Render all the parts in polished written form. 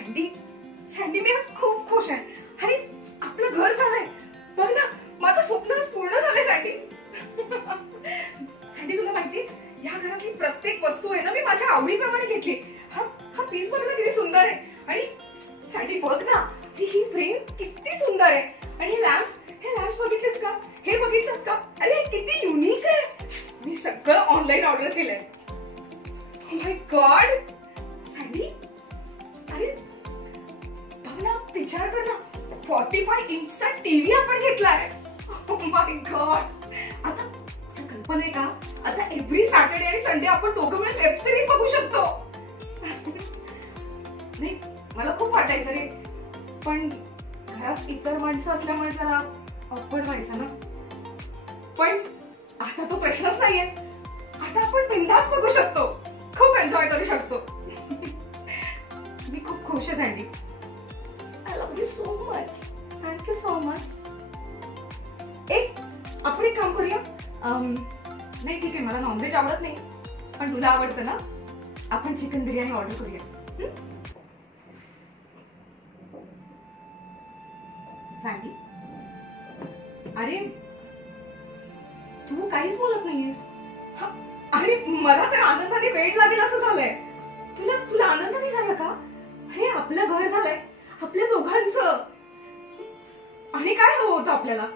Sandy sandy मी आज खूप खुश आहे. अरे आपलं घर झालंय. बघ ना माझं स्वप्नच पूर्ण झालंय सँडी. सँडी तुला माहिती या घरातली प्रत्येक वस्तू आहे ना मी माझ्या आवडीप्रमाणे घेतली. हा हा पीस बघ ना किती सुंदर आहे. आणि सँडी बघ ना ही फ्रेम किती सुंदर आहे. आणि हे लॅम्प्स बघितलेस का? हे बघितलंस का? अरे किती युनिक आहे. मी सगळं ऑनलाईन ऑर्डर केलंय. Oh my God! सँडी अरे बघ ना विचार कर ना 45 इंचचा टीव्ही आपण घेतलाय. Oh my God! आता कल्पना आहे का आता एव्हरी सॅटर्डे आणि संडे आपण दोघं मिळून वेब सिरीज बघू शकतो. नाही मला खूप वाटायचं रे पण घरात इतर माणसं असल्यामुळे जरा ऑकवर्ड व्हायचं ना. पण आता तो प्रश्नच नाहीये. आता आपण बिनधास्त बघू शकतो. खूप एन्जॉय करू शकतो. मी खूप खुश आहे sandy. I love you so much. Thank you so much. आपण एक काम करूया. नाही ठीक आहे मला नॉनव्हेज आवडत नाही पण तुला आवडतं ना. आपण चिकन बिर्याणी ऑर्डर करूया. सँडी अरे तू काहीच बोलत नाहीयेस. अरे मला तर आनंदाने वेळ लागेल असं झालंय. तुला आनंद नाही झाला का? अरे आपलं घर झालंय आपल्या दोघांचं. आणि काय हवं होतं आपल्याला.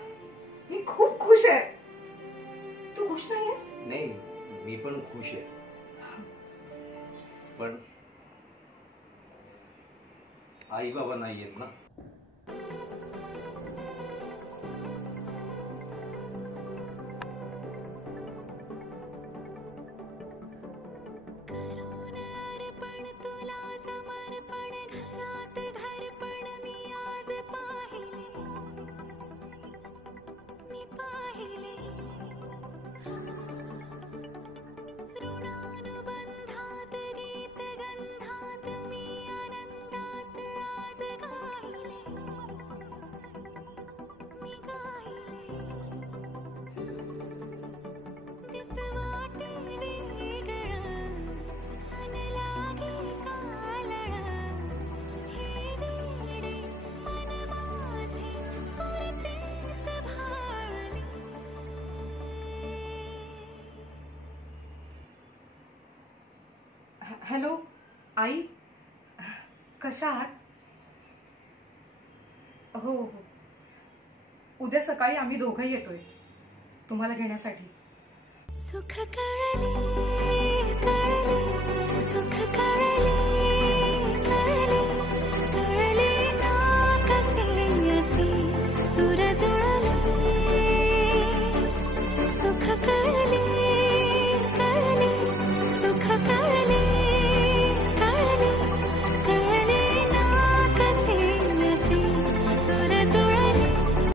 मी खूप खुश आहे. तू खुश नाहीयेस? नाही मी पण खुश आहे पण आई बाबा नाहीयेत ना. हॅलो आई कशा आहात? हो हो उद्या सकाळी आम्ही दोघंही येतोय तुम्हाला घेण्यासाठी. सुख कळले कळले सुख कळले कळले कळले ना कसे असे सूर जुळले. सुख कळले कळले सुख